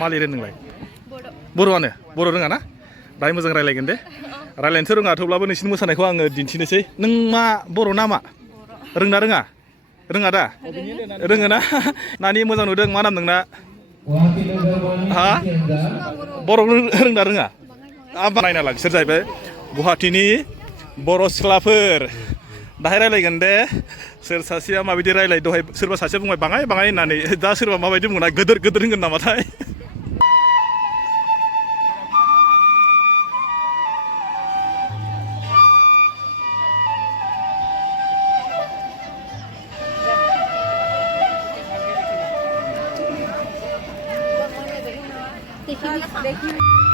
मा लिरो नोंलाय बर'आनो बर' रोङा ना दायो मोजां रायलायगोन दे रायलायनोथ' रोङा थेवब्लाबो नोंसिनि मोसानायखौ आङो दिन्थिनोसै नों मा बर' ना मा रोंना रोङा रोङा दा रोङो ना नानि मोजां नुदों मा नाम नोंना हा बर' रोंना रोङा बानायना लाग बिसोर जाहैबाय गुवाहाटीनि बर' सिख्लाफोर दाहाय रायलायगोन दे सोर सासेया माबायदि रायलाय दहाय सोरबा सासेया बुंबाय बाङाय बाङाय होननानै दा सोरबा माबायदि बुंना गोदोर गोदोर होनगोन नामाथाय देखिए